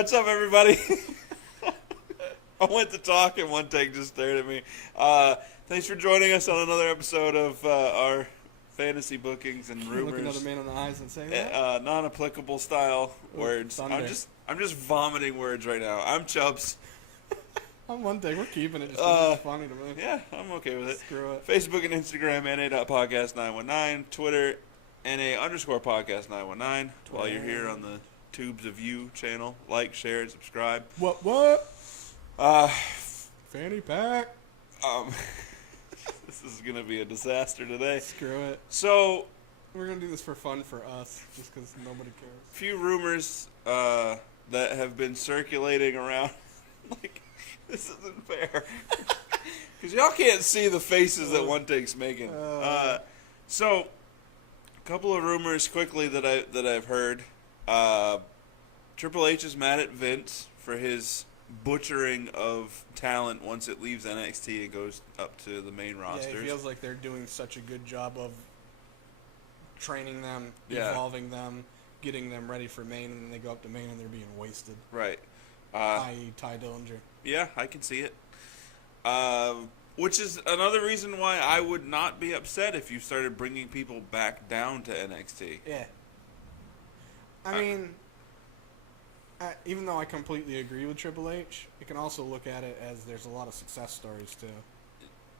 What's up, everybody? I went to talk and one take just stared at me. Thanks for joining us on another episode of our fantasy bookings and rumors. Look another man in the eyes and say that. Non-applicable style words. Thunder. I'm just vomiting words right now. I'm Chubbs. On one take, we're keeping it. Just 'cause it's funny to me. Yeah, I'm okay with it. Screw it. Facebook and Instagram, NA.podcast919. Twitter, NA_podcast919. While you're here on the Tubes of You channel, like, share, and subscribe. What? Fanny pack. This is gonna be a disaster today. Screw it. So, We're going to do this for fun for us, just because nobody cares. few rumors that have been circulating around. Like, this isn't fair. Because y'all can't see the faces that one take's making. So, a couple of rumors quickly that I've heard. Triple H is mad at Vince for his butchering of talent once it leaves NXT and goes up to the main rosters. Yeah, it feels like they're doing such a good job of training them, Yeah. evolving them, getting them ready for main, and then they go up to main and they're being wasted. Right. I.e. Ty Dillinger. Yeah, I can see it. Which is another reason why I would not be upset if you started bringing people back down to NXT. Yeah. I mean, even though I completely agree with Triple H, you can also look at it as there's a lot of success stories, too.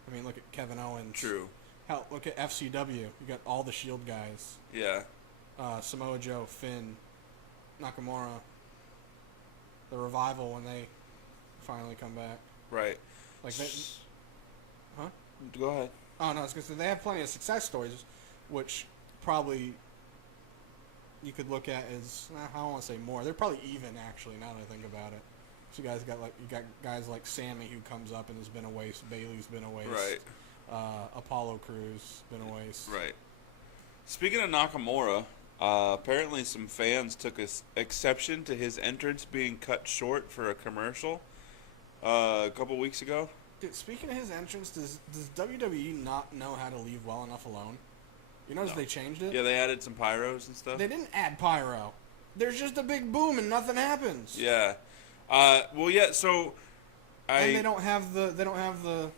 I mean, look at Kevin Owens. True. Hell, look at FCW. You got all the Shield guys. Yeah. Samoa Joe, Finn, Nakamura. The Revival when they finally come back. Right. Like they, huh? Go ahead. Oh, no, I was going to say they have plenty of success stories, which probably you could look at as, I don't want to say more. They're probably even, actually, now that I think about it. So you got guys like Sammy who comes up and has been a waste. Bailey's been a waste. Right. Apollo Crews been a waste. Right. Speaking of Nakamura, apparently some fans took exception to his entrance being cut short for a commercial a couple weeks ago. Dude, speaking of his entrance, does WWE not know how to leave well enough alone? You notice they changed it? Yeah, they added some pyros and stuff. They didn't add pyro. There's just a big boom and nothing happens. Yeah. Well, yeah. So, And they don't have the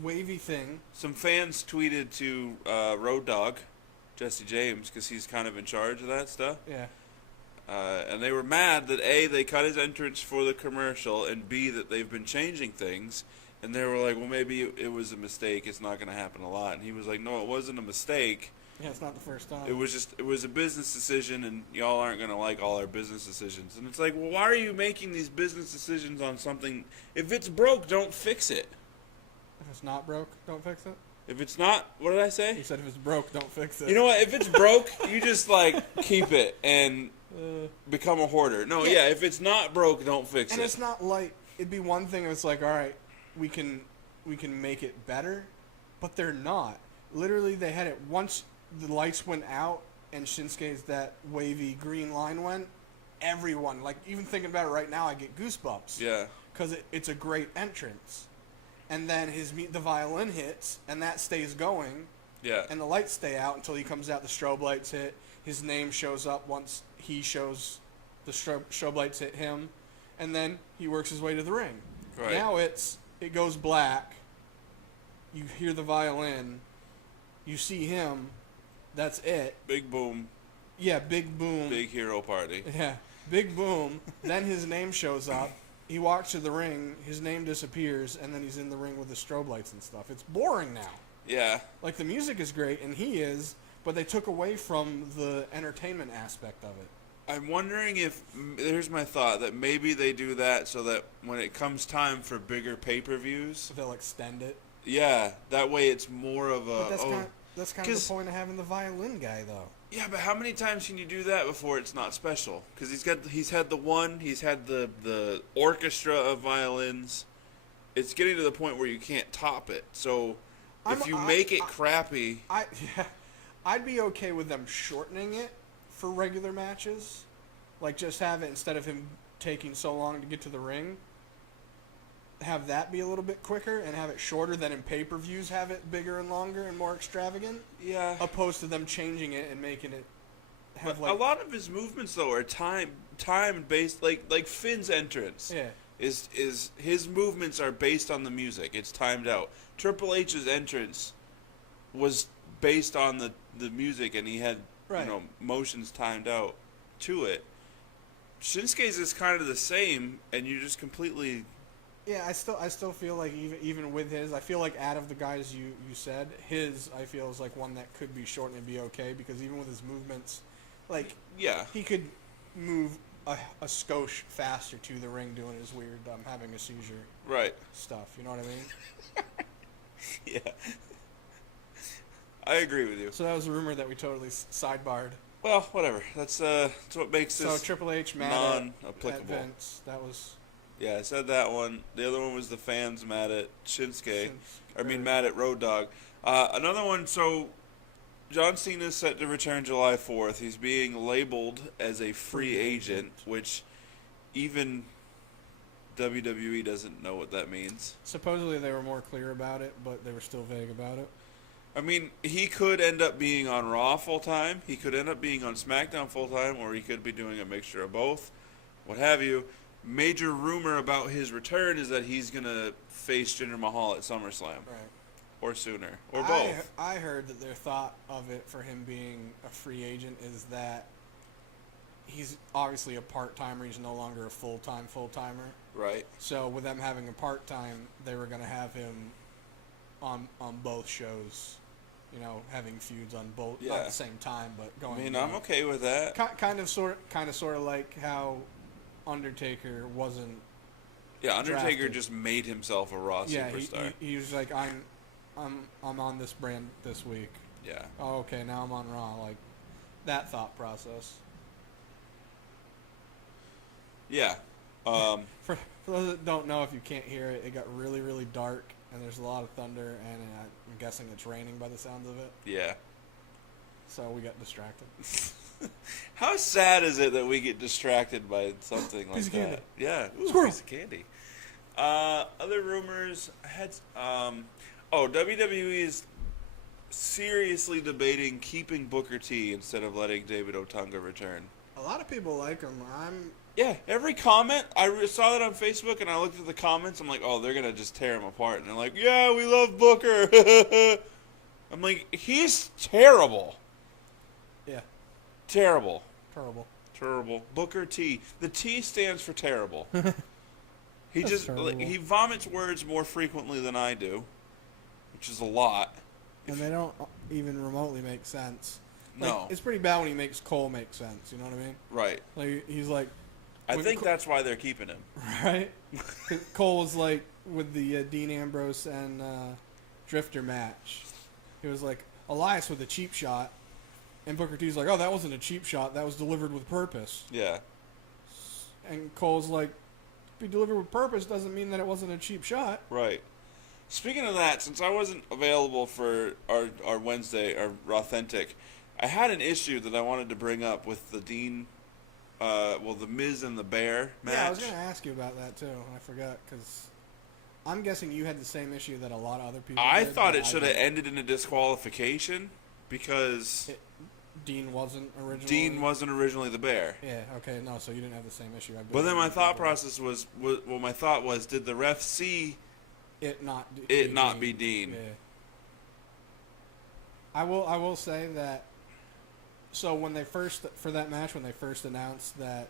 wavy thing. Some fans tweeted to Road Dogg, Jesse James, because he's kind of in charge of that stuff. Yeah. And they were mad that A, they cut his entrance for the commercial, and B, that they've been changing things. And they were like, well, maybe it was a mistake. It's not going to happen a lot. And he was like, no, it wasn't a mistake. Yeah, it's not the first time. It was a business decision, and y'all aren't going to like all our business decisions. And it's like, well, why are you making these business decisions on something? If it's broke, don't fix it. If it's not broke, don't fix it? If it's not, what did I He say? said if it's broke, don't fix it. You know what? If it's broke, you just, keep it and become a hoarder. No, yeah, if it's not broke, don't fix it. And it's not like, it'd be one thing if it's like, all right, we can make it better, but they're not. Literally, they had it once the lights went out and Shinsuke's that wavy green line went, everyone, even thinking about it right now, I get goosebumps. Yeah. Because it's a great entrance. And then the violin hits, and that stays going. Yeah. And the lights stay out until he comes out, the strobe lights hit. His name shows up once he shows the strobe lights hit him. And then he works his way to the ring. Right. Now it goes black. You hear the violin. You see him. That's it. Big boom. Yeah, big boom. Big hero party. Yeah, big boom. Then his name shows up. He walks to the ring. His name disappears, and then he's in the ring with the strobe lights and stuff. It's boring now. Yeah. The music is great, and he is, but they took away from the entertainment aspect of it. I'm wondering if, here's my thought, that maybe they do that so that when it comes time for bigger pay-per-views. So they'll extend it. Yeah, that way it's more of a... But that's kind of the point of having the violin guy, though. Yeah, but how many times can you do that before it's not special? Because he's had the orchestra of violins. It's getting to the point where you can't top it. So if you make it crappy... I'd be okay with them shortening it for regular matches. Just have it, instead of him taking so long to get to the ring, have that be a little bit quicker and have it shorter than in pay-per-views have it bigger and longer and more extravagant. Yeah. Opposed to them changing it and making it have a lot of his movements though are time based, like Finn's entrance. Yeah. Is his movements are based on the music. It's timed out. Triple H's entrance was based on the music, and he had motions timed out to it. Shinsuke's is kind of the same, and you just completely. Yeah, I still feel like even with his, I feel like out of the guys you said, his I feel is like one that could be shortened and be okay, because even with his movements, like he could move a skosh faster to the ring doing his weird having a seizure stuff. You know what I mean? Yeah. I agree with you. So that was a rumor that we totally sidebarred. Well, whatever. That's what makes this so Triple H mad non-applicable. at Vince. That was. Yeah, I said that one. The other one was the fans mad at Shinsuke. Mad at Road Dogg. Another one. So John Cena is set to return July 4th. He's being labeled as a free agent, which even WWE doesn't know what that means. Supposedly they were more clear about it, but they were still vague about it. I mean, he could end up being on Raw full time. He could end up being on SmackDown full time, or he could be doing a mixture of both, what have you. Major rumor about his return is that he's going to face Jinder Mahal at SummerSlam. Right. Or sooner. Or both. I heard that their thought of it for him being a free agent is that he's obviously a part-timer. He's no longer a full-timer. Right. So with them having a part-time, they were going to have him on both shows. You know, having feuds on both, not at the same time, but going. I mean, I'm okay with that. Kind of, sort of like how Undertaker wasn't. Yeah, Undertaker drafted. just made himself a Raw superstar. He was like, I'm on this brand this week. Yeah. Oh, okay, now I'm on Raw. Like that thought process. Yeah. For those that don't know, if you can't hear it, it got really, really dark, and there's a lot of thunder, and I'm guessing it's raining by the sounds of it. Yeah. So we got distracted. How sad is it that we get distracted by something like that? Candy. Yeah. Ooh, Squirrel. Piece of candy. Other rumors had. WWE is seriously debating keeping Booker T instead of letting David Otunga return. A lot of people like him. Yeah, every comment, I saw that on Facebook, and I looked at the comments, I'm like, oh, they're going to just tear him apart. And they're like, yeah, we love Booker. I'm like, he's terrible. Yeah. Terrible. Terrible. Booker T. The T stands for terrible. He vomits words more frequently than I do, which is a lot. And they don't even remotely make sense. No. It's pretty bad when he makes Cole make sense, you know what I mean? Right. Like, he's like... I think that's why they're keeping him. Right? Cole was like, with the Dean Ambrose and Drifter match, he was like, Elias with a cheap shot, and Booker T's like, oh, that wasn't a cheap shot, that was delivered with purpose. Yeah. And Cole's like, be delivered with purpose doesn't mean that it wasn't a cheap shot. Right. Speaking of that, since I wasn't available for our Wednesday, our Authentic, I had an issue that I wanted to bring up with the Dean, the Miz and the Bear match. Yeah, I was going to ask you about that too. I forgot because I'm guessing you had the same issue that a lot of other people I did. thought it should have ended in a disqualification because Dean wasn't originally the Bear. Yeah. Okay. No. So you didn't have the same issue. But then my thought process was, did the ref see it not be Dean? Yeah. I will say that. So when they first announced that,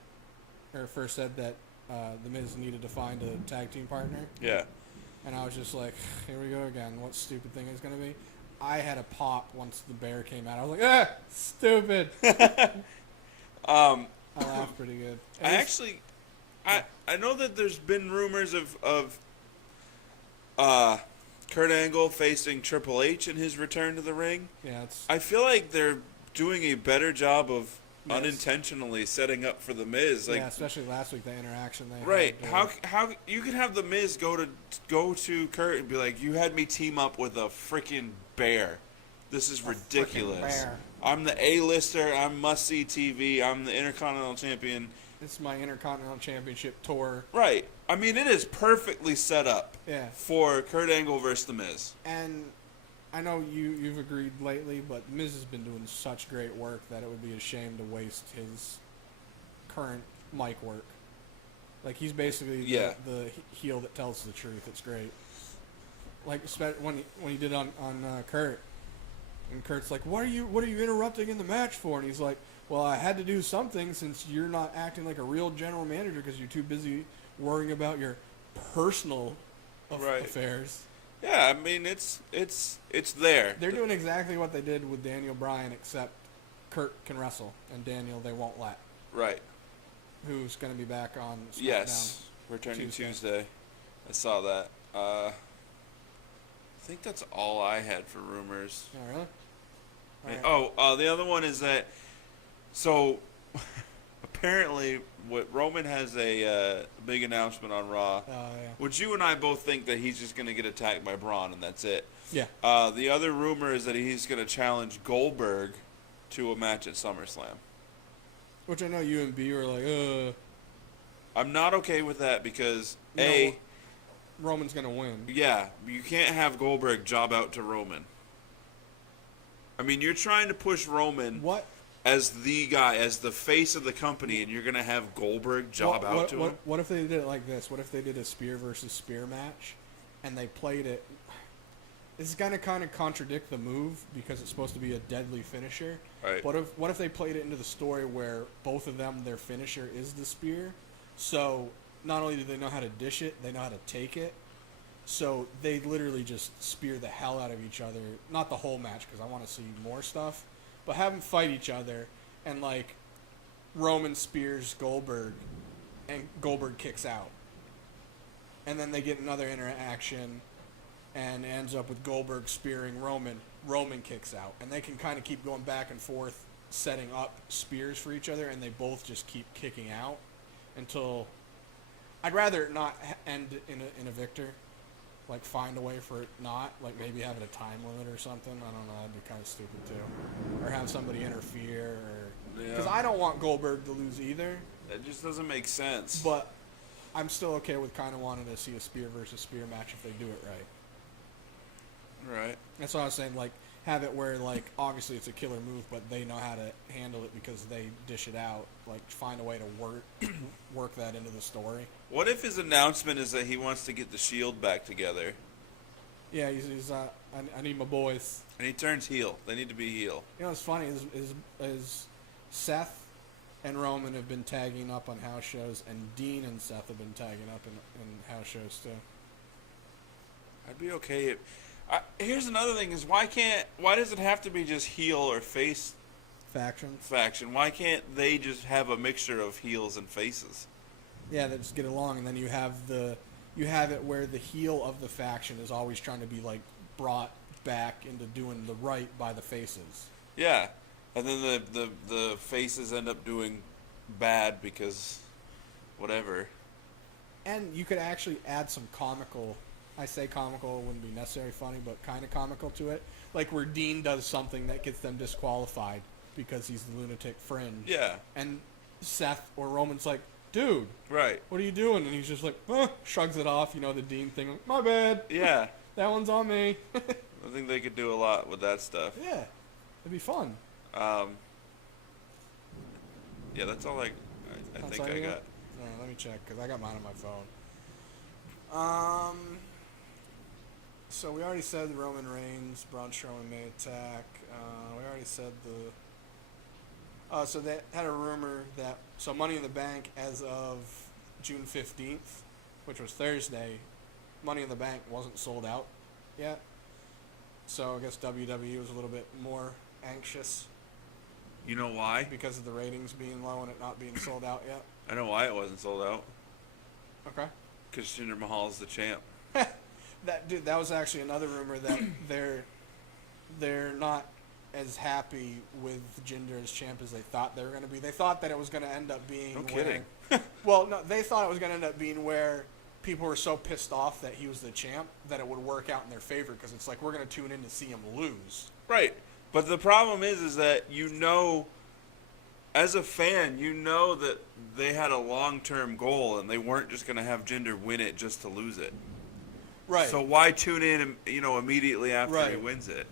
or first said that the Miz needed to find a tag team partner. Yeah. And I was just like, here we go again. What stupid thing is going to be? I had a pop once the Bear came out. I was like, stupid. I laughed pretty good. I know that there's been rumors of Kurt Angle facing Triple H in his return to the ring. Yeah, I feel like they're doing a better job of unintentionally setting up for the Miz. Like, yeah, especially last week, the interaction they right. had. How you could have the Miz go to Kurt and be like, you had me team up with a freaking Bear. This is ridiculous. I'm the A-lister. I'm must-see TV. I'm the Intercontinental Champion. It's my Intercontinental Championship tour. Right. I mean, it is perfectly set up for Kurt Angle versus The Miz. And I know you've agreed lately, but Miz has been doing such great work that it would be a shame to waste his current mic work. Like, he's basically the heel that tells the truth. It's great. Like, when he did on Kurt, and Kurt's like, what are you interrupting in the match for? And he's like, well, I had to do something since you're not acting like a real general manager because you're too busy worrying about your personal affairs. Yeah, I mean, it's there. They're doing exactly what they did with Daniel Bryan, except Kurt can wrestle, and Daniel they won't let. Right. Who's going to be back on SmackDown? Yes, returning Tuesday. I saw that. I think that's all I had for rumors. Oh, really? Right. The other one is that, so apparently Roman has a big announcement on Raw, which you and I both think that he's just going to get attacked by Braun and that's it. Yeah. The other rumor is that he's going to challenge Goldberg to a match at SummerSlam. Which I know you and B were like, I'm not okay with that because, Roman's going to win. Yeah, you can't have Goldberg job out to Roman. I mean, you're trying to push Roman as the guy, as the face of the company, and you're going to have Goldberg job out to him? What if they did it like this? What if they did a spear versus spear match, and they played it... This is going to kind of contradict the move because it's supposed to be a deadly finisher. Right. What if they played it into the story where both of them, their finisher is the spear? So not only do they know how to dish it, they know how to take it. So they literally just spear the hell out of each other. Not the whole match because I want to see more stuff. But have them fight each other. And like Roman spears Goldberg and Goldberg kicks out. And then they get another interaction and ends up with Goldberg spearing Roman. Roman kicks out. And they can kind of keep going back and forth setting up spears for each other, and they both just keep kicking out until... I'd rather it not end in a victor. Like, find a way for it not. Like, maybe have it a time limit or something. I don't know. That'd be kind of stupid, too. Or have somebody interfere. Because I don't want Goldberg to lose either. That just doesn't make sense. But I'm still okay with kind of wanting to see a spear versus spear match if they do it right. Right. That's what I was saying, like, have it where, like, obviously it's a killer move, but they know how to handle it because they dish it out. Like, find a way to work that into the story. What if his announcement is that he wants to get the Shield back together? Yeah, he's I need my boys. And he turns heel. They need to be heel. You know what's funny is Seth and Roman have been tagging up on house shows, and Dean and Seth have been tagging up in house shows, too. I'd be okay if... here's another thing: is why does it have to be just heel or face faction? Why can't they just have a mixture of heels and faces? Yeah, they just get along, and then you have it where the heel of the faction is always trying to be like brought back into doing the right by the faces. Yeah, and then the faces end up doing bad because whatever. And you could actually add some comical. I say comical, it wouldn't be necessarily funny, but kind of comical to it. Like where Dean does something that gets them disqualified because he's the lunatic fringe. Yeah. And Seth or Roman's like, dude. Right. What are you doing? And he's just like, shrugs it off, the Dean thing. Like, my bad. Yeah. That one's on me. I think they could do a lot with that stuff. Yeah. It'd be fun. Yeah, that's all I think I got. Let me check, because I got mine on my phone. So we already said the Roman Reigns, Braun Strowman may attack. We already said so they had a rumor that, so Money in the Bank as of June 15th, which was Thursday, Money in the Bank wasn't sold out yet. So I guess WWE was a little bit more anxious. You know why? Because of the ratings being low and it not being sold out yet. I know why it wasn't sold out. Okay. Because Jinder Mahal's the champ. That was actually another rumor that they're not as happy with Jinder as champ as they thought they were going to be. They thought that it was going to end up being... No kidding. Well, no, they thought it was going to end up being where people were so pissed off that he was the champ that it would work out in their favor because it's like, we're going to tune in to see him lose. Right. But the problem is that as a fan, that they had a long-term goal and they weren't just going to have Jinder win it just to lose it. Right. So why tune in, immediately after he Right. wins it?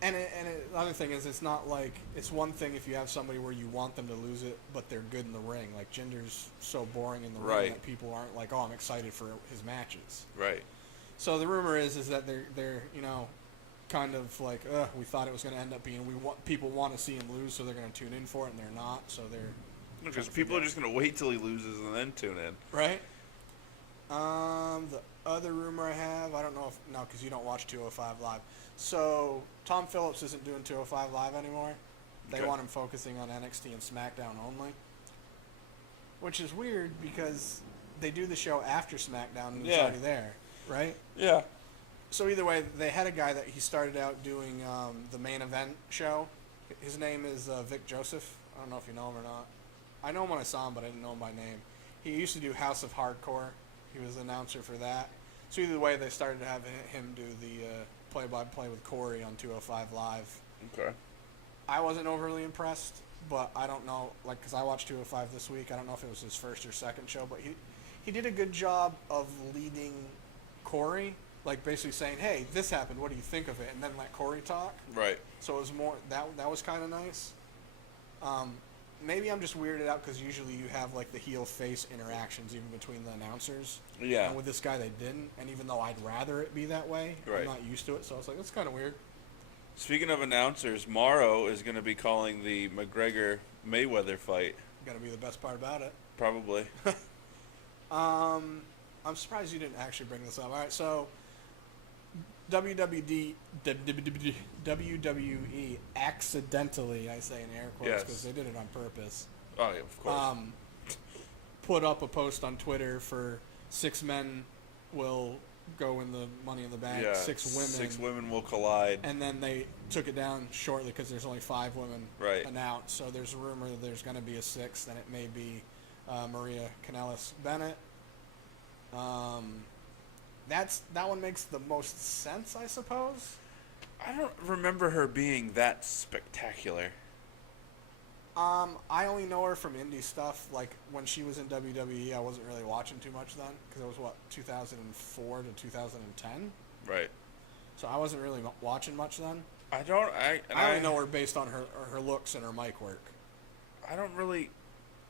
The other thing is, it's not like it's one thing if you have somebody where you want them to lose it, but they're good in the ring. Like Jinder's so boring in the ring Right. that people aren't like, oh, I'm excited for his matches. Right. So the rumor is that they're kind of like, we thought it was going to end up being people want to see him lose, so they're going to tune in for it, and they're not. So they're Because people are just going to wait till he loses and then tune in. right. The other rumor I have, I don't know if because you don't watch 205 Live. So Tom Phillips isn't doing 205 Live anymore. They Okay. want him focusing on NXT and SmackDown only, which is weird because they do the show after SmackDown and he's Yeah. already there, right? Yeah. So either way, they had a guy that he started out doing the main event show. His name is Vic Joseph. I don't know if you know him or not. I know him when I saw him, but I didn't know him by name. He used to do House of Hardcore. He was the announcer for that. So either way, they started to have him do the play-by-play with Corey on 205 Live. Okay. I wasn't overly impressed, but I don't know, because I watched 205 this week. I don't know if it was his first or second show, but he did a good job of leading Corey, like basically saying, hey, this happened, what do you think of it? And then let Corey talk. Right. So it was more, that was kind of nice. Maybe I'm just weirded out because usually you have like the heel-face interactions even between the announcers. Yeah. And with this guy, they didn't. And even though I'd rather it be that way, Right. I'm not used to it. So I was like, that's kind of weird. Speaking of announcers, Morrow is going to be calling the McGregor-Mayweather fight. Got to be the best part about it. Probably. I'm surprised you didn't actually bring this up. All right, so WWE accidentally, I say in air quotes because they did it on purpose, Oh, yeah, of course. put up a post on Twitter for 6 men will go in the Money in the Bank, yeah. 6 women. 6 women will collide. And then they took it down shortly because there's only 5 women Right. announced. So there's a rumor that there's going to be a 6th, and it may be Maria Kanellis Bennett. That one makes the most sense, I suppose. I don't remember her being that spectacular. I only know her from indie stuff. Like when she was in WWE, I wasn't really watching too much then because it was 2004 to 2010. Right. So I wasn't really watching much then. I only know her based on her looks and her mic work. I don't really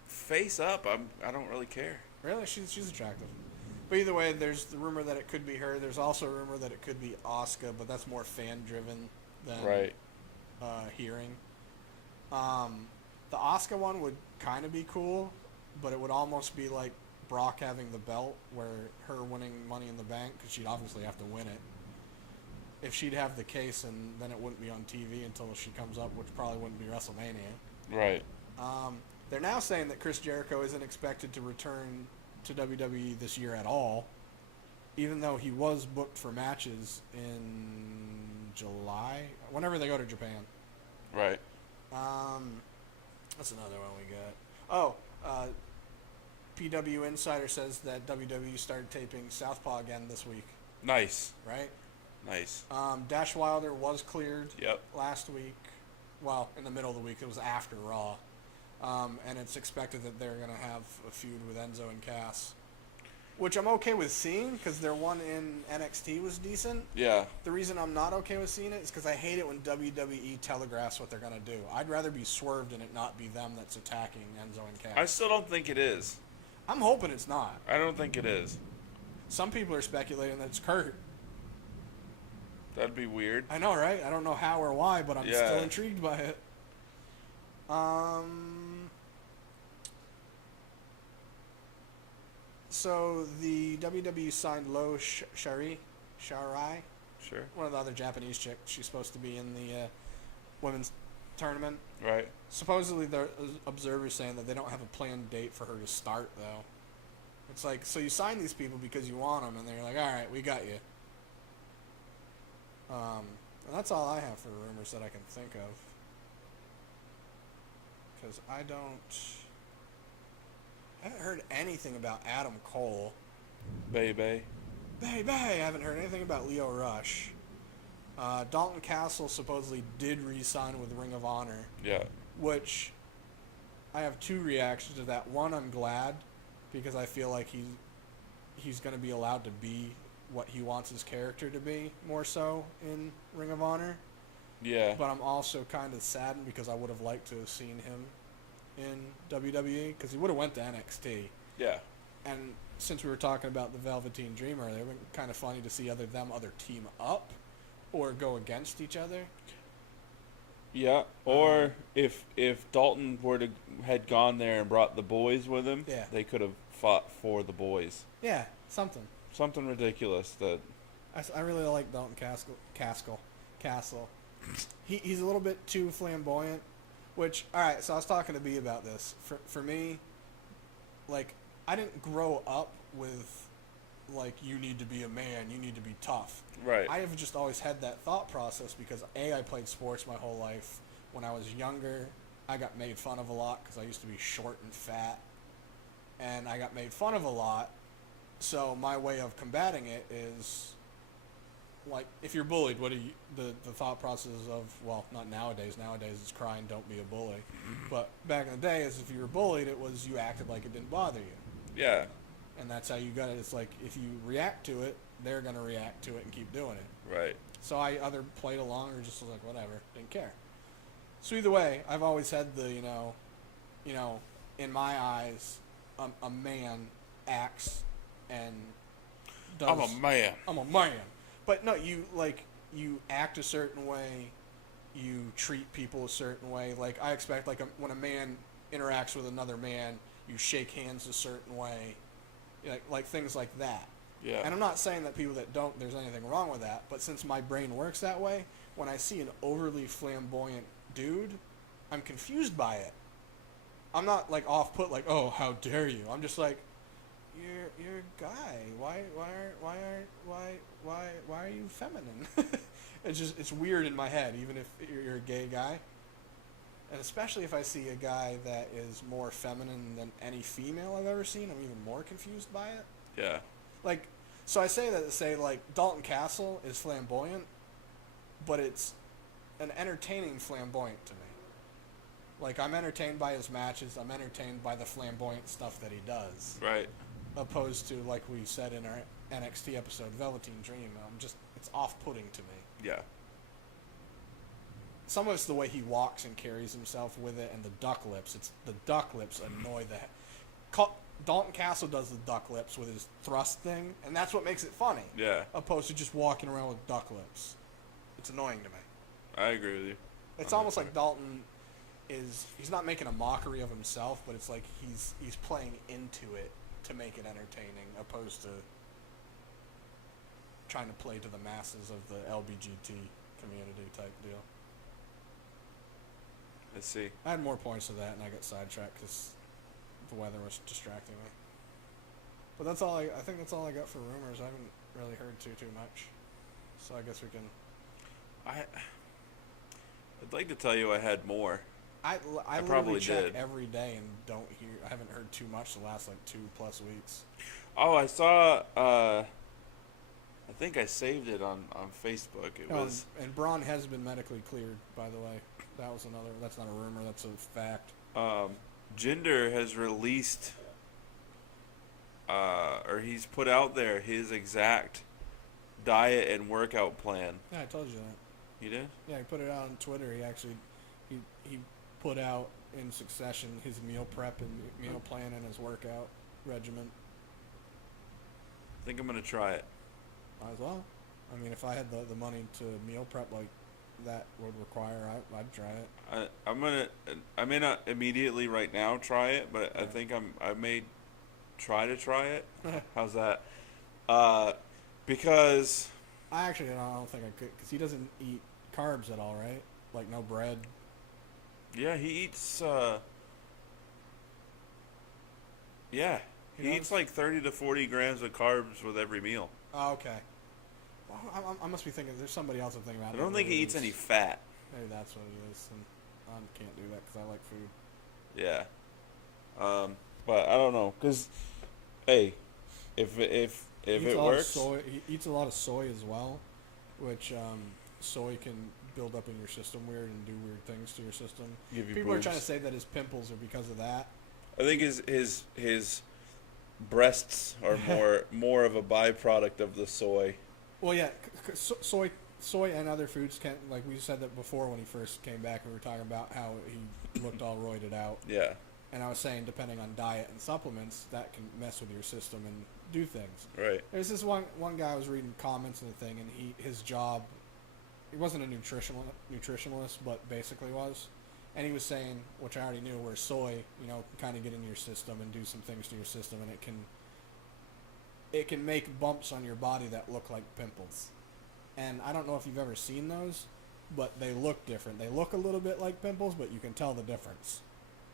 face up. I don't really care. Really, she's attractive. But either way, there's the rumor that it could be her. There's also a rumor that it could be Asuka, but that's more fan-driven than hearing. The Asuka one would kind of be cool, but it would almost be like Brock having the belt, where her winning Money in the Bank, because she'd obviously have to win it. If she'd have the case, and then it wouldn't be on TV until she comes up, which probably wouldn't be WrestleMania. Right. They're now saying that Chris Jericho isn't expected to return to WWE this year at all, even though he was booked for matches in July, whenever they go to Japan. Right. What's another one we got? Oh, PW Insider says that WWE started taping Southpaw again this week. Nice. Right? Nice. Dash Wilder was cleared Yep. last week. Well, in the middle of the week. It was after Raw. And it's expected that they're going to have a feud with Enzo and Cass. Which I'm okay with seeing, because their one in NXT was decent. Yeah. The reason I'm not okay with seeing it is because I hate it when WWE telegraphs what they're going to do. I'd rather be swerved and it not be them that's attacking Enzo and Cass. I still don't think it is. I'm hoping it's not. I don't think it is. Some people are speculating that it's Kurt. That'd be weird. I know, right? I don't know how or why, but I'm still intrigued by it. So the WWE signed Lo Sharai, Sure. one of the other Japanese chicks. She's supposed to be in the women's tournament. Right. Supposedly, the observers saying that they don't have a planned date for her to start, though. It's like, so you sign these people because you want them, and they're like, all right, we got you. And that's all I have for rumors that I can think of. Because I haven't heard anything about Adam Cole. Baby. I haven't heard anything about Leo Rush. Dalton Castle supposedly did re-sign with Ring of Honor. Yeah. Which, I have 2 reactions to that. One, I'm glad, because I feel like he's going to be allowed to be what he wants his character to be more so in Ring of Honor. Yeah. But I'm also kind of saddened because I would have liked to have seen him in WWE because he would have went to NXT. Yeah. And since we were talking about the Velveteen Dream earlier, it would be kind of funny to see either team up or go against each other. Yeah, or if Dalton had gone there and brought the boys with him, Yeah. they could have fought for the boys. Yeah, something. Something ridiculous that. I really like Dalton Castle. He's a little bit too flamboyant, which, all right, so I was talking to B about this. For me, like, I didn't grow up with, like, you need to be a man, you need to be tough. Right. I have just always had that thought process because, A, I played sports my whole life. When I was younger, I got made fun of a lot because I used to be short and fat. And I got made fun of a lot. So my way of combating it is, like, if you're bullied, what do you, the thought process of, well, not nowadays. Nowadays it's crying, don't be a bully. But back in the day, is if you were bullied, it was you acted like it didn't bother you. Yeah. And that's how you got it. It's like, if you react to it, they're going to react to it and keep doing it. Right. So I either played along or just was like, whatever, didn't care. So either way, I've always had the, you know, in my eyes, a man acts and does. I'm a man. I'm a man. But no, you act a certain way, you treat people a certain way. Like, I expect, like, when a man interacts with another man, you shake hands a certain way. Like things like that. Yeah. And I'm not saying that people that don't, there's anything wrong with that, but since my brain works that way, when I see an overly flamboyant dude, I'm confused by it. I'm not, like, off put, like, oh, how dare you. I'm just like, you're a guy. Why are you feminine? It's weird in my head, even if you're a gay guy. And especially if I see a guy that is more feminine than any female I've ever seen, I'm even more confused by it. Yeah. Like, so I say that to say, like, Dalton Castle is flamboyant, but it's an entertaining flamboyant to me. Like, I'm entertained by his matches. I'm entertained by the flamboyant stuff that he does. Right. Opposed to, like we said in our NXT episode, Velveteen Dream. It's off-putting to me. Yeah. Some of it's the way he walks and carries himself with it, and the duck lips. The duck lips annoy Dalton Castle does the duck lips with his thrust thing, and that's what makes it funny. Yeah. Opposed to just walking around with duck lips. It's annoying to me. I agree with you. It's almost like Dalton he's not making a mockery of himself, but it's like he's playing into it to make it entertaining, opposed to trying to play to the masses of the LBGT community type deal. Let's see. I had more points to that, and I got sidetracked because the weather was distracting me. But that's all I think that's all I got for rumors. I haven't really heard too much, so I guess we can. I'd like to tell you I had more. I probably literally check did. every day and don't hear. I haven't heard too much the last like 2+ weeks. Oh, I saw. I think I saved it on Facebook. It was. And Braun has been medically cleared, by the way. That's not a rumor. That's a fact. Jinder has released, or he's put out there his exact diet and workout plan. Yeah, I told you that. You did? Yeah, he put it out on Twitter. He actually, he put out in succession his meal prep and meal plan and his workout regimen. I think I'm gonna try it. Might as well. I mean, if I had the money to meal prep like that would require, I'd try it. I may not immediately right now try it, but I think I may try to try it. How's that? Because I don't think I could, because he doesn't eat carbs at all, right? Like no bread. Yeah, he eats. Yeah, he eats like 30 to 40 grams of carbs with every meal. Oh, okay. Well, I must be thinking there's somebody else I'm thinking about. I don't think he eats any fat. Maybe that's what it is, and I can't do that because I like food. Yeah. But I don't know, cause, hey, if it works. He eats a lot of soy as well, which soy can build up in your system weird and do weird things to your system. Give you People are boobs. trying to say that his pimples are because of that. I think his breasts are more of a byproduct of the soy. Well, yeah, soy and other foods can, like we said that before when he first came back, we were talking about how he looked all roided out. Yeah. And I was saying, depending on diet and supplements, that can mess with your system and do things. Right. There's this one guy I was reading comments and the thing, and his job, he wasn't a nutritionalist, but basically was. And he was saying, which I already knew, where soy, you know, can kind of get into your system and do some things to your system, and it can make bumps on your body that look like pimples. And I don't know if you've ever seen those, but they look different. They look a little bit like pimples, but you can tell the difference.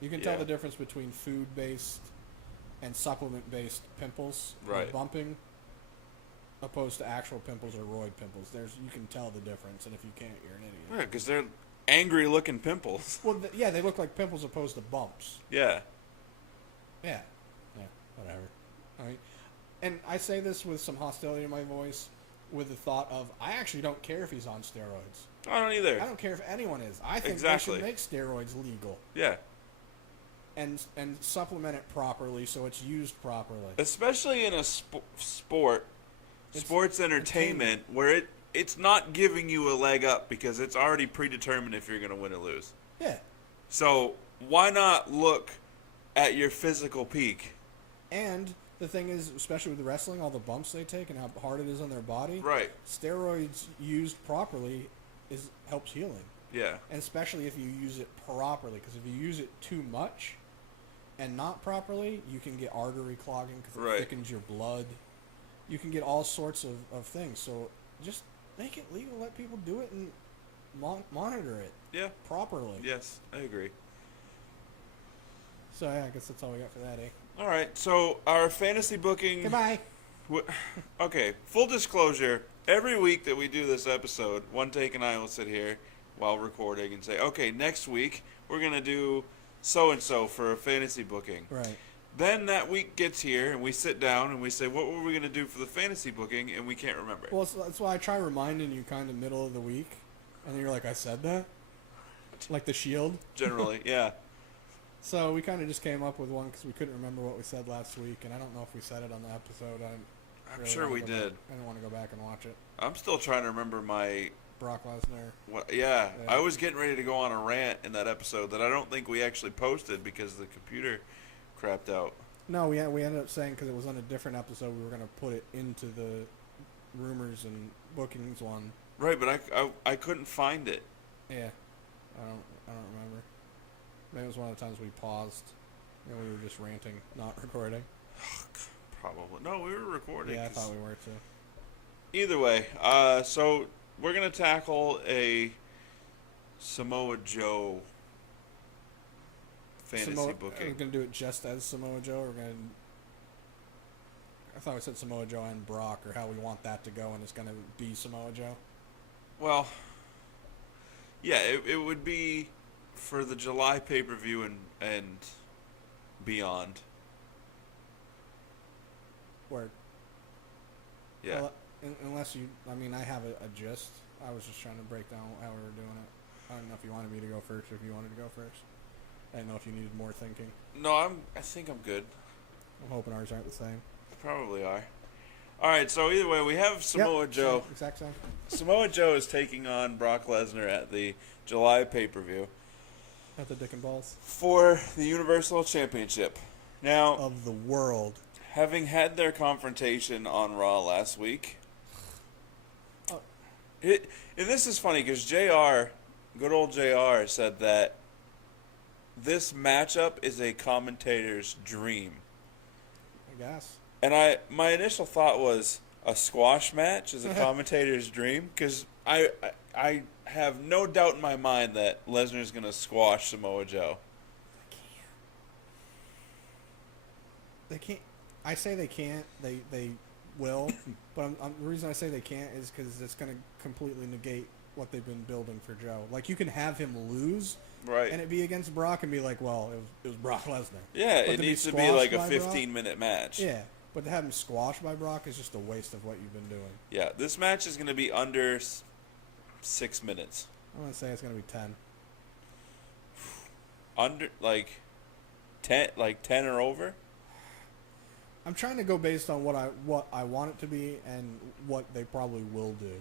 You can tell the difference between food-based and supplement-based pimples, right, or bumping, opposed to actual pimples or roid pimples. You can tell the difference, and if you can't, you're an idiot. Yeah, because they're angry-looking pimples. Well, yeah, they look like pimples opposed to bumps. Yeah. Yeah, whatever. All right. And I say this with some hostility in my voice, with the thought of, I actually don't care if he's on steroids. I don't either. I don't care if anyone is. I think exactly. they should make steroids legal. Yeah. And supplement it properly so it's used properly. Especially in a sports entertainment, where it's not giving you a leg up because it's already predetermined if you're going to win or lose. Yeah. So why not look at your physical peak? And the thing is, especially with the wrestling, all the bumps they take and how hard it is on their body. Right. Steroids used properly helps healing. Yeah. And especially if you use it properly, because if you use it too much and not properly, you can get artery clogging because it thickens your blood. You can get all sorts of things. So just make it legal, let people do it, and monitor it properly. Yes, I agree. So, yeah, I guess that's all we got for that, eh? All right, so our fantasy booking... Goodbye. Okay, full disclosure, every week that we do this episode, One Take and I will sit here while recording and say, okay, next week we're going to do so-and-so for a fantasy booking. Right. Then that week gets here, and we sit down, and we say, what were we going to do for the fantasy booking, and we can't remember. Well, that's why I try reminding you kind of middle of the week, and then you're like, I said that? Like the Shield? Generally, yeah. So we kind of just came up with one because we couldn't remember what we said last week, and I don't know if we said it on the episode. I'm sure we did. I didn't want to go back and watch it. I'm still trying to remember my... Brock Lesnar. Yeah, I was getting ready to go on a rant in that episode that I don't think we actually posted because the computer crapped out. No, we ended up saying because it was on a different episode, we were going to put it into the rumors and bookings one. Right, but I couldn't find it. Yeah, I don't remember. Maybe it was one of the times we paused and we were just ranting, not recording. Probably. No, we were recording. Yeah, I thought we were too. Either way, so we're going to tackle a Samoa Joe fantasy booking. Are we going to do it just as Samoa Joe? Or I thought we said Samoa Joe and Brock, or how we want that to go, and it's going to be Samoa Joe. Well, yeah, it would be for the July pay-per-view and beyond. Word. Yeah. Well, unless you, I mean, I have a gist. I was just trying to break down how we were doing it. I don't know if you wanted me to go first or if you wanted to go first. I didn't know if you needed more thinking. No, I think I'm good. I'm hoping ours aren't the same. Probably are. All right, so either way, we have Samoa Joe. Same, exact same. Samoa Joe is taking on Brock Lesnar at the July pay-per-view. At the Dick and Balls. For the Universal Championship. Now, of the world. Having had their confrontation on Raw last week, and this is funny because good old JR, said that this matchup is a commentator's dream. I guess. And my initial thought was a squash match is a commentator's dream because I have no doubt in my mind that Lesnar is going to squash Samoa Joe. They can't. I say they can't. They will. But the reason I say they can't is because it's going to completely negate what they've been building for Joe. Like, you can have him lose, right, and it be against Brock and be like, well, it was Brock Lesnar. Yeah, but it needs to be like a 15-minute match. Yeah, but to have him squashed by Brock is just a waste of what you've been doing. Yeah, this match is going to be under 6 minutes. I'm going to say it's going to be 10. Under, like 10 or over? I'm trying to go based on what I want it to be and what they probably will do.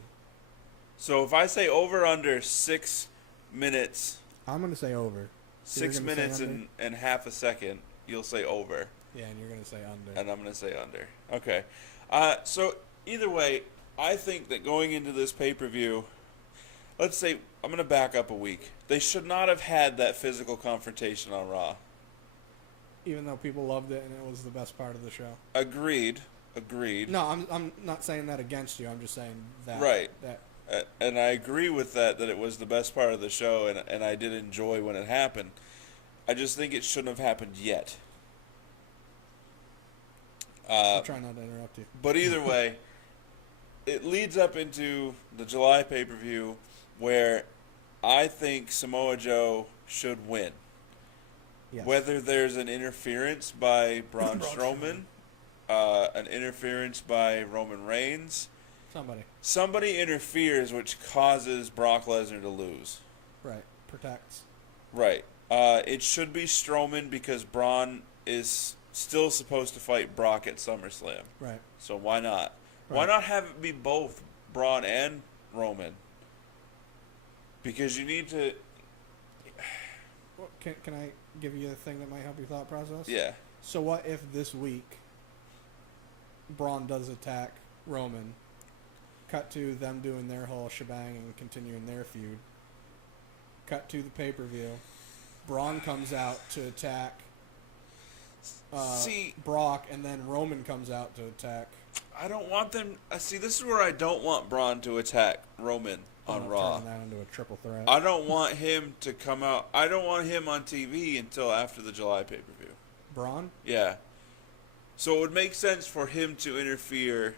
So if I say over under 6 minutes, I'm going to say over. 6 minutes and half a second, you'll say over. Yeah, and you're going to say under. And I'm going to say under. Okay. So either way, I think that going into this pay-per-view, let's say, I'm going to back up a week. They should not have had that physical confrontation on Raw. Even though people loved it and it was the best part of the show. Agreed. No, I'm not saying that against you. I'm just saying that. Right. That. And I agree with that it was the best part of the show, and I did enjoy when it happened. I just think it shouldn't have happened yet. I'm trying not to interrupt you. But either way, it leads up into the July pay-per-view where I think Samoa Joe should win. Yes. Whether there's an interference by Braun Strowman, an interference by Roman Reigns, somebody interferes which causes Brock Lesnar to lose. Right. Protects. Right. It should be Strowman because Braun is still supposed to fight Brock at SummerSlam. Right. So why not? Right. Why not have it be both Braun and Roman? Because you need to... Well, can I give you a thing that might help your thought process? Yeah. So what if this week Braun does attack Roman, cut to them doing their whole shebang and continuing their feud, cut to the pay-per-view, Braun comes out to attack Brock, and then Roman comes out to attack... I don't want them... See, this is where I don't want Braun to attack Roman on Raw. Turning that into a triple threat. I don't want him to come out... I don't want him on TV until after the July pay-per-view. Braun? Yeah. So it would make sense for him to interfere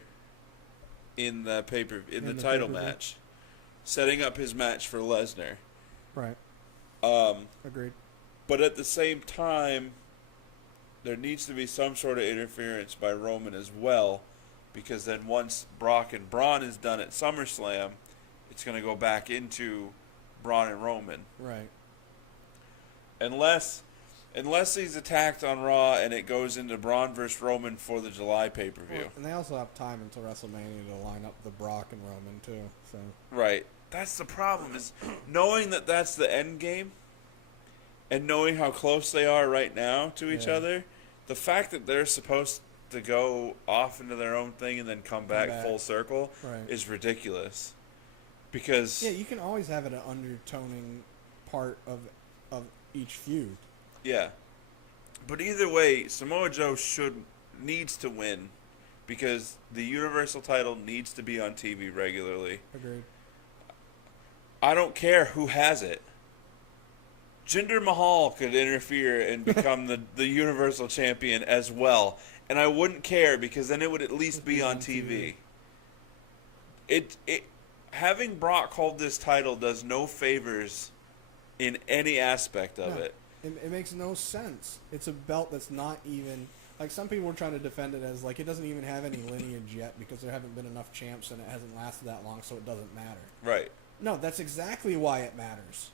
in the the title match, setting up his match for Lesnar. Right. Agreed. But at the same time, there needs to be some sort of interference by Roman as well, because then once Brock and Braun is done at SummerSlam, it's going to go back into Braun and Roman. Right. Unless he's attacked on Raw and it goes into Braun versus Roman for the July pay-per-view. Well, and they also have time until WrestleMania to line up the Brock and Roman too. So. Right. That's the problem, is knowing that that's the end game and knowing how close they are right now to each other, the fact that they're supposed to go off into their own thing and then come back full circle is ridiculous. Because you can always have an undertoning part of each feud. Yeah. But either way, Samoa Joe needs to win because the Universal title needs to be on TV regularly. Agreed. I don't care who has it. Jinder Mahal could interfere and become the Universal Champion as well. And I wouldn't care because then it would at least be on TV. Having Brock hold this title does no favors in any aspect of it. It makes no sense. It's a belt that's not even... Like, some people were trying to defend it as, like, it doesn't even have any lineage yet because there haven't been enough champs and it hasn't lasted that long, so it doesn't matter. Right. No, that's exactly why it matters.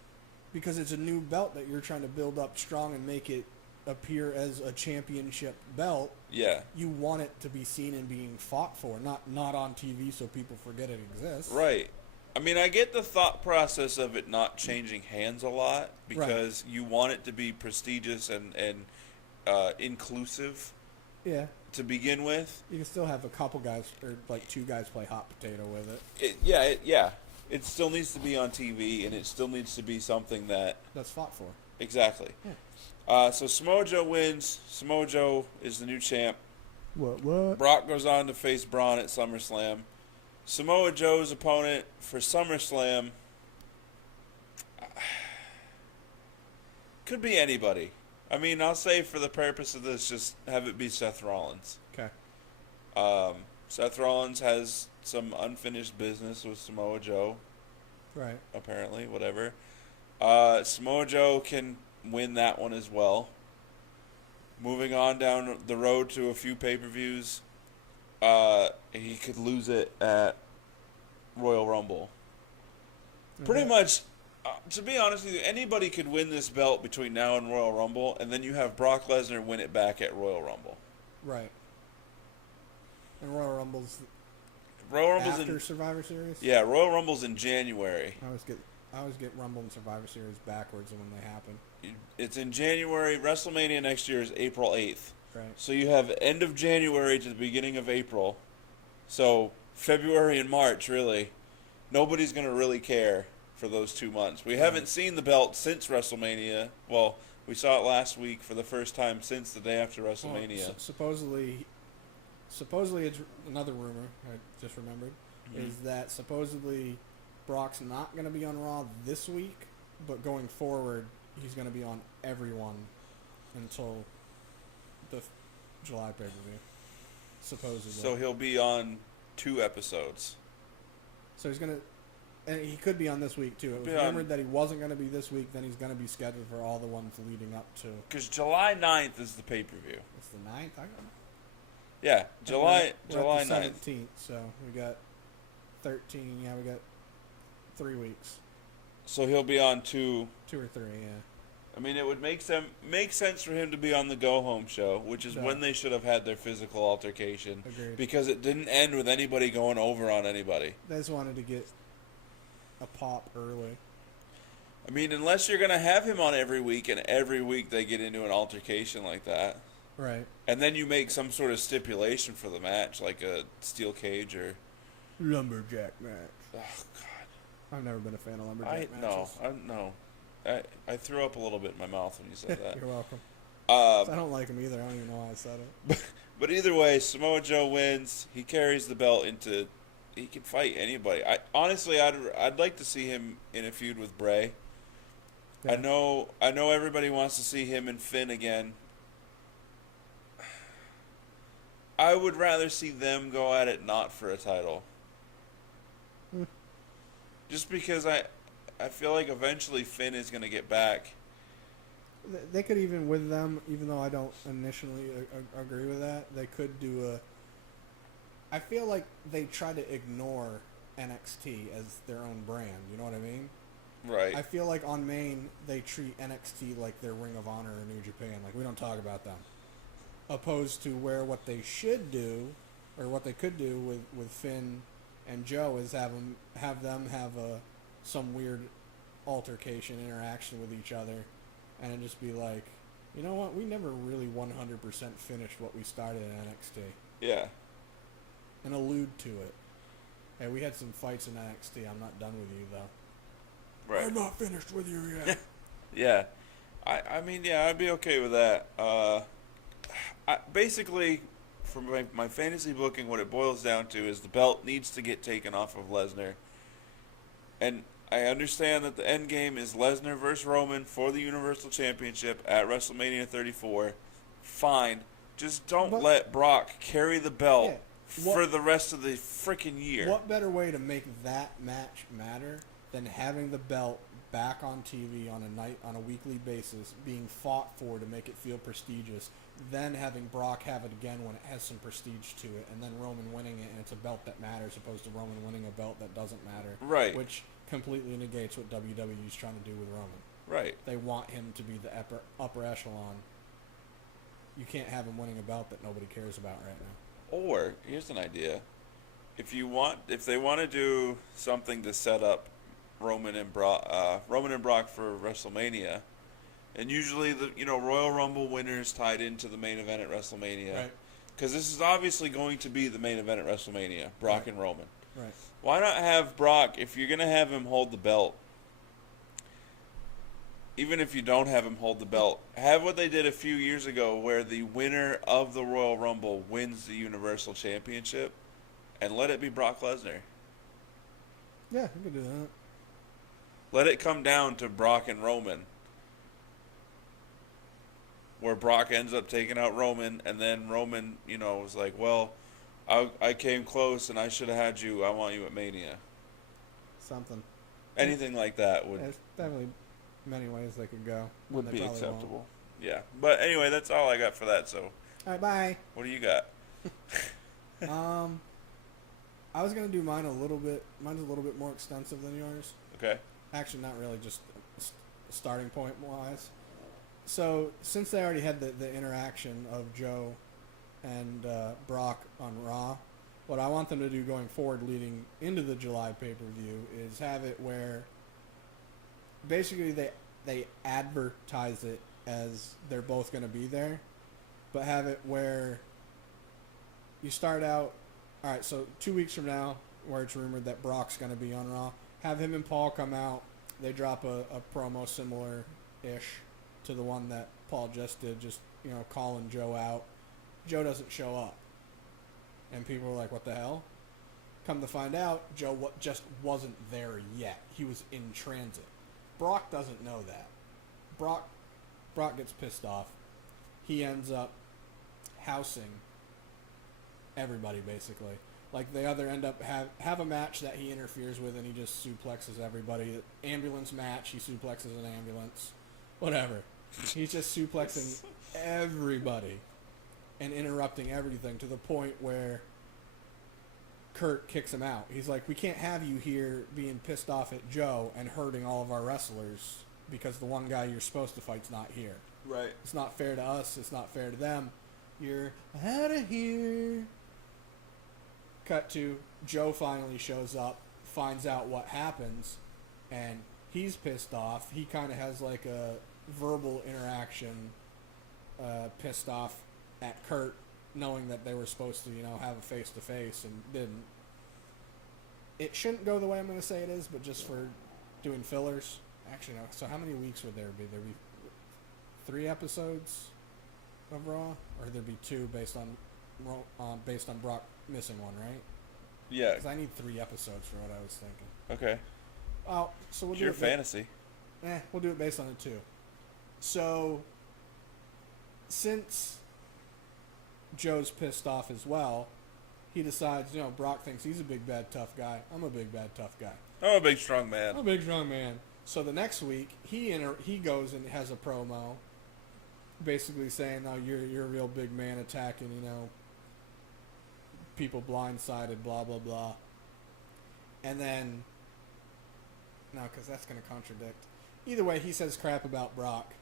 Because it's a new belt that you're trying to build up strong and make it appear as a championship belt. Yeah. You want it to be seen and being fought for, not on TV so people forget it exists. Right. I mean, I get the thought process of it not changing hands a lot because you want it to be prestigious and inclusive. Yeah. To begin with. You can still have a couple guys or like two guys play hot potato with it. It still needs to be on TV and it still needs to be something that's fought for. Exactly. Yeah. So Samoa Joe wins. Samoa Joe is the new champ. What? Brock goes on to face Braun at SummerSlam. Samoa Joe's opponent for SummerSlam could be anybody. I mean, I'll say for the purpose of this, just have it be Seth Rollins. Okay. Seth Rollins has some unfinished business with Samoa Joe. Right. Apparently, whatever. Samoa Joe can win that one as well. Moving on down the road to a few pay-per-views. He could lose it at Royal Rumble. Pretty much, to be honest with you, anybody could win this belt between now and Royal Rumble, and then you have Brock Lesnar win it back at Royal Rumble. Right. And Royal Rumble's After after Survivor Series? Yeah, Royal Rumble's in January. I always get Rumble and Survivor Series backwards when they happen. It's in January. WrestleMania next year is April 8th. Right. So you have end of January to the beginning of April. So February and March, really. Nobody's going to really care for those 2 months. We haven't seen the belt since WrestleMania. Well, we saw it last week for the first time since the day after WrestleMania. Well, supposedly it's another rumor I just remembered is that supposedly Brock's not going to be on Raw this week, but going forward he's going to be on everyone until the July pay-per-view. Supposedly. So he'll be on 2 episodes. So he's going to, and he could be on this week too. It was rumored that he wasn't going to be this week, then he's going to be scheduled for all the ones leading up to. Because July 9th is the pay-per-view. It's the 9th? I don't know. Yeah, July July 9th. 17th, so we got 13. Yeah, we got 3 weeks. So he'll be on 2. 2 or 3, yeah. I mean, it would make sense for him to be on the Go Home show, which is when they should have had their physical altercation. Agreed. Because it didn't end with anybody going over on anybody. They just wanted to get a pop early. I mean, unless you're going to have him on every week, and every week they get into an altercation like that. Right. And then you make some sort of stipulation for the match, like a steel cage or... Lumberjack match. Oh, God. I've never been a fan of lumberjack matches. No. I threw up a little bit in my mouth when you said that. You're welcome. I don't like him either. I don't even know why I said it. But either way, Samoa Joe wins. He carries the belt into... He can fight anybody. Honestly, I'd like to see him in a feud with Bray. Yeah. I know everybody wants to see him and Finn again. I would rather see them go at it not for a title. Just because I feel like eventually Finn is going to get back. They could even with them, even though I don't initially agree with that, they could do a... I feel like they try to ignore NXT as their own brand, you know what I mean? Right. I feel like on main, they treat NXT like their Ring of Honor or New Japan. Like, we don't talk about them. Opposed to where what they should do, or what they could do with Finn and Joe is have them have some weird altercation, interaction with each other, and it just be like, you know what, we never really 100% finished what we started in NXT. Yeah. And allude to it. Hey, we had some fights in NXT. I'm not done with you, though. Right. I'm not finished with you yet. Yeah. I mean, yeah, I'd be okay with that. Basically, for my fantasy booking, what it boils down to is the belt needs to get taken off of Lesnar. And I understand that the end game is Lesnar versus Roman for the Universal Championship at WrestleMania 34. Fine. Just don't let Brock carry the belt for the rest of the freaking year. What better way to make that match matter than having the belt back on TV on a weekly basis, being fought for to make it feel prestigious, then having Brock have it again when it has some prestige to it, and then Roman winning it and it's a belt that matters opposed to Roman winning a belt that doesn't matter. Right. Which completely negates what WWE is trying to do with Roman. Right. They want him to be the upper echelon. You can't have him winning a belt that nobody cares about right now. Or, here's an idea. If they want to do something to set up Roman and Brock for WrestleMania, and usually the Royal Rumble winners tied into the main event at WrestleMania, right? Because this is obviously going to be the main event at WrestleMania, Brock and Roman. Right. Why not have Brock, if you're going to have him hold the belt, even if you don't have him hold the belt, have what they did a few years ago where the winner of the Royal Rumble wins the Universal Championship, and let it be Brock Lesnar. Yeah, we could do that. Let it come down to Brock and Roman, where Brock ends up taking out Roman, and then Roman, was like, well, I came close, and I should have had you. I want you at Mania. Something. Anything like that would... There's definitely many ways they could go. Would be acceptable. Yeah. But anyway, that's all I got for that, so... All right, bye. What do you got? I was going to do mine a little bit... Mine's a little bit more extensive than yours. Okay. Actually, not really, just starting point-wise. So, since they already had the interaction of Joe and Brock on Raw, What I want them to do going forward, leading into the July pay-per-view, is have it where basically they advertise it as they're both going to be there, but have it where you start out, all right, so 2 weeks from now, where it's rumored that Brock's going to be on Raw, have him and Paul come out, they drop a promo similar-ish to the one that Paul just did, just, calling Joe out. Joe doesn't show up. And people are like, what the hell? Come to find out, Joe just wasn't there yet. He was in transit. Brock doesn't know that. Brock gets pissed off. He ends up housing everybody, basically. Like, they either end up have a match that he interferes with and he just suplexes everybody. Ambulance match, he suplexes an ambulance. Whatever. He's just suplexing everybody and interrupting everything to the point where Kurt kicks him out. He's like, we can't have you here being pissed off at Joe and hurting all of our wrestlers because the one guy you're supposed to fight's not here. Right. It's not fair to us. It's not fair to them. You're out of here. Cut to Joe finally shows up, finds out what happens, and he's pissed off. He kind of has like a verbal interaction, pissed off at Kurt, knowing that they were supposed to, have a face-to-face and didn't. It shouldn't go the way I'm going to say it is, but just for doing fillers. Actually, no. So how many weeks would there be? There'd be 3 episodes of Raw? Or there'd be 2 based on Brock missing one, right? Yeah. Because I need 3 episodes for what I was thinking. Okay. Oh, so we'll It's do your it fantasy. We'll do it based on it too. So, since Joe's pissed off as well, he decides, Brock thinks he's a big, bad, tough guy. I'm a big, bad, tough guy. I'm a big, strong man. I'm a big, strong man. So the next week, he goes and has a promo, basically saying, "No, you're a real big man attacking, people blindsided, blah blah blah." And then, no, because that's going to contradict. Either way, he says crap about Brock.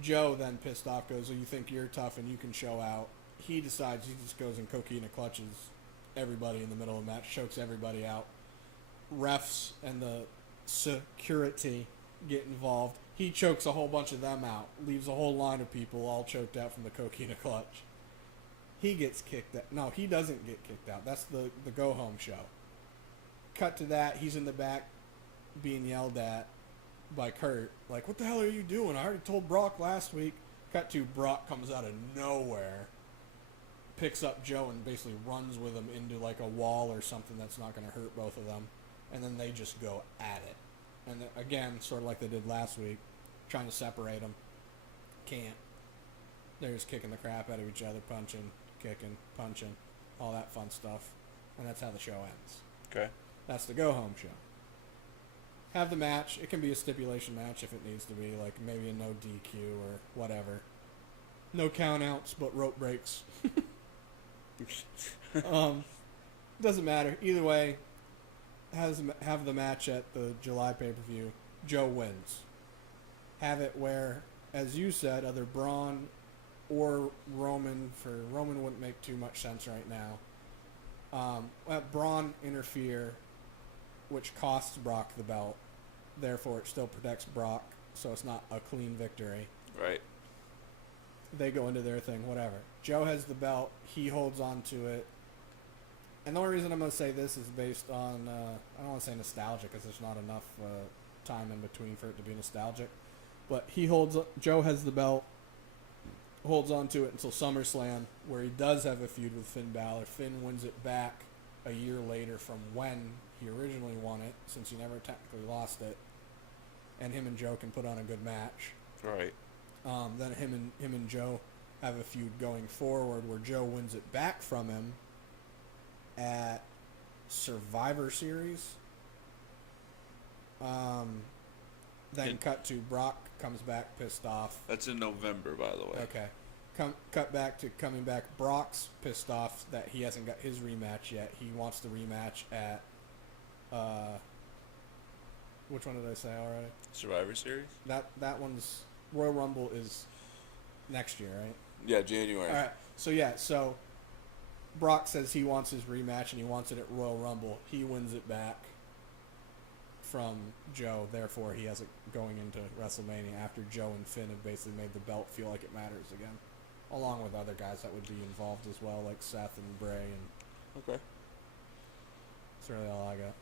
Joe then pissed off goes, "Oh, you think you're tough and you can show out?" He decides he just goes and coquina clutches everybody in the middle of the match, chokes everybody out. Refs and the security get involved. He chokes a whole bunch of them out, leaves a whole line of people all choked out from the coquina clutch. He gets kicked out. No, he doesn't get kicked out. That's the go-home show. Cut to that. He's in the back being yelled at by Kurt. Like, what the hell are you doing? I already told Brock last week. Cut to Brock comes out of nowhere, picks up Joe and basically runs with him into like a wall or something that's not going to hurt both of them. And then they just go at it. And then, again, sort of like they did last week, trying to separate them. Can't. They're just kicking the crap out of each other, punching, kicking, punching, all that fun stuff. And that's how the show ends. Okay. That's the go-home show. Have the match. It can be a stipulation match if it needs to be, like maybe a no DQ or whatever. No countouts, but rope breaks. Doesn't matter. Either way, have the match at the July pay-per-view. Joe wins. Have it where, as you said, either Braun or Roman. For Roman wouldn't make too much sense right now. Let Braun interfere, which costs Brock the belt. Therefore, it still protects Brock, so it's not a clean victory. Right. They go into their thing, whatever. Joe has the belt. He holds on to it. And the only reason I'm going to say this is based on, I don't want to say nostalgia because there's not enough time in between for it to be nostalgic. But Joe has the belt, holds on to it until SummerSlam, where he does have a feud with Finn Balor. Finn wins it back a year later from when he originally won it, since he never technically lost it. And him and Joe can put on a good match. Right. Then him and Joe have a feud going forward where Joe wins it back from him at Survivor Series. Then cut to Brock comes back pissed off. That's in November, by the way. Okay. Cut back to coming back. Brock's pissed off that he hasn't got his rematch yet. He wants the rematch at which one did I say already? Survivor Series? That one's Royal Rumble is next year, right? Yeah, January. All right. So Brock says he wants his rematch and he wants it at Royal Rumble. He wins it back from Joe. Therefore, he has it going into WrestleMania after Joe and Finn have basically made the belt feel like it matters again. Along with other guys that would be involved as well, like Seth and Bray. And Okay. that's really all I got.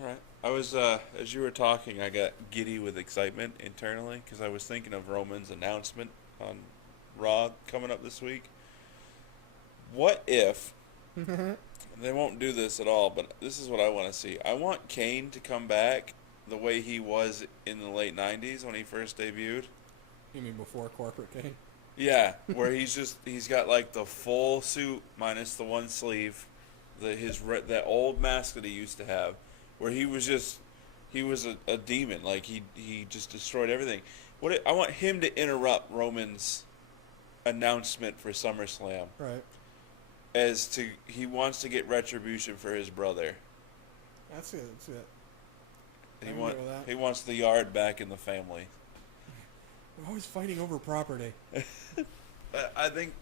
All right. I was, as you were talking, I got giddy with excitement internally because I was thinking of Roman's announcement on Raw coming up this week. What if, they won't do this at all, but this is what I want to see. I want Kane to come back the way he was in the late 90s when he first debuted. You mean before Corporate Kane? Yeah, where he's got like the full suit minus the one sleeve, that old mask that he used to have, where he was a demon, like he just destroyed everything. I want him to interrupt Roman's announcement for SummerSlam. Right. He wants to get retribution for his brother. That's it. That's it. He wants the yard back in the family. We're always fighting over property. I think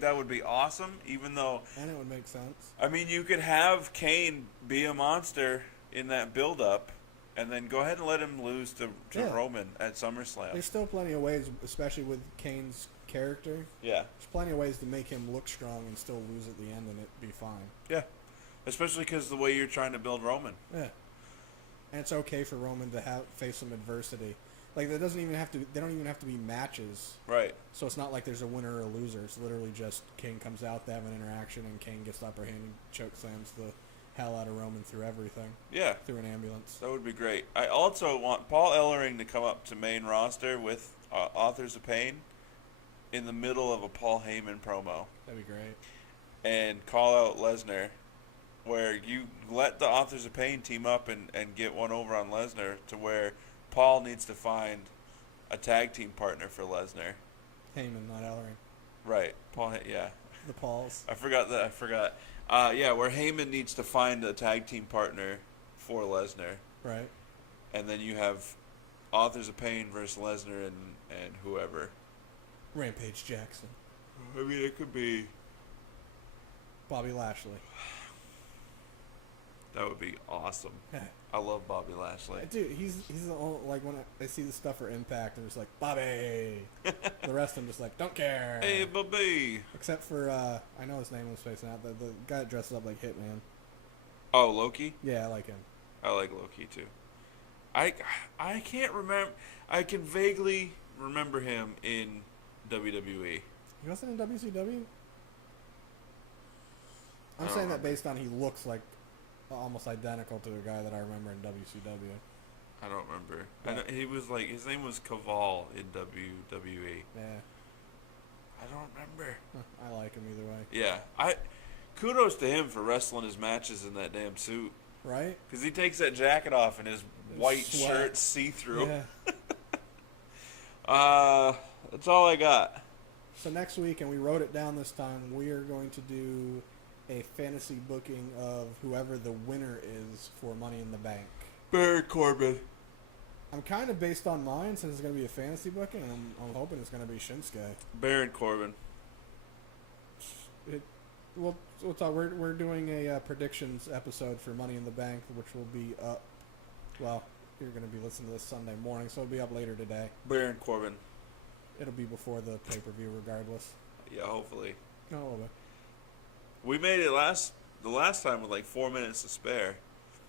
that would be awesome, even though... And it would make sense. I mean, you could have Kane be a monster in that build-up, and then go ahead and let him lose to Roman at SummerSlam. There's still plenty of ways, especially with Kane's character. Yeah. There's plenty of ways to make him look strong and still lose at the end and it be fine. Yeah. Especially because the way you're trying to build Roman. Yeah. And it's okay for Roman to face some adversity. Like, they don't even have to be matches. Right. So it's not like there's a winner or a loser. It's literally just Kane comes out, they have an interaction, and Kane gets the upper hand and chokeslams the hell out of Roman through everything. Yeah. Through an ambulance. That would be great. I also want Paul Ellering to come up to main roster with Authors of Pain in the middle of a Paul Heyman promo. That'd be great. And call out Lesnar, where you let the Authors of Pain team up and get one over on Lesnar, to where Paul needs to find a tag team partner for Lesnar. Heyman, not Ellering. Right. Yeah. The Pauls. I forgot. Where Heyman needs to find a tag team partner for Lesnar. Right. And then you have Authors of Pain versus Lesnar and whoever. Rampage Jackson. I mean, it could be... Bobby Lashley. That would be awesome. Yeah. I love Bobby Lashley. Dude, he's the only, like, when I see the stuff for Impact, I'm just like, Bobby! The rest I'm just like, don't care. Hey, Bobby! Except for, I know his name was facing out, the guy that dresses up like Hitman. Oh, Loki? Yeah, I like him. I like Loki, too. I can't remember... I can vaguely remember him in WWE. He wasn't in WCW? I'm saying that based on he looks like almost identical to the guy that I remember in WCW. I don't remember. Yeah. I know, he was like, his name was Caval in WWE. Yeah. I don't remember. I like him either way. Yeah. Kudos to him for wrestling his matches in that damn suit. Right? Because he takes that jacket off and his white sweat. shirt see-through. Yeah. That's all I got. So next week, and we wrote it down this time, we are going to do a fantasy booking of whoever the winner is for Money in the Bank. Baron Corbin. I'm kind of based on mine since it's going to be a fantasy booking, and I'm hoping it's going to be Shinsuke. Baron Corbin. We'll talk. We're doing a predictions episode for Money in the Bank, which will be up. Well, you're going to be listening to this Sunday morning, so it'll be up later today. Baron Corbin. It'll be before the pay-per-view, regardless. Yeah, hopefully. No, a little bit. We made it the last time with like 4 minutes to spare.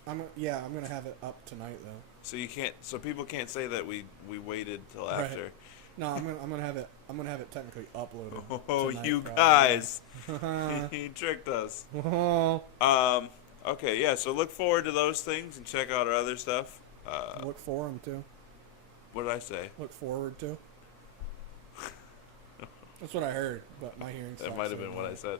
I'm gonna have it up tonight though. So people can't say that we waited till after. Right. No, I'm gonna have it technically uploaded. Oh, tonight, you probably. guys! He tricked us. Okay, yeah. So look forward to those things and check out our other stuff. Look for them too. What did I say? Look forward to. That's what I heard, but my hearing. That might have been what I said.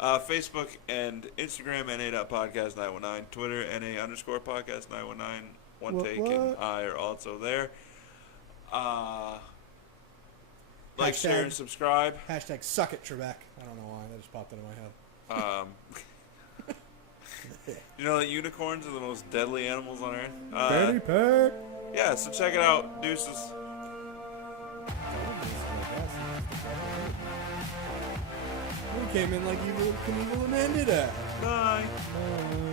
Facebook and Instagram, NA.podcast919. Twitter, NA_podcast919. One Take and I are also there. Like, share, and subscribe. Hashtag suck it, Trebek. I don't know why. That just popped into my head. You know that unicorns are the most deadly animals on Earth? Daddy Pack. Yeah, so check it out. Deuces. We came in like Evil Knievel and ended it. Bye. Bye.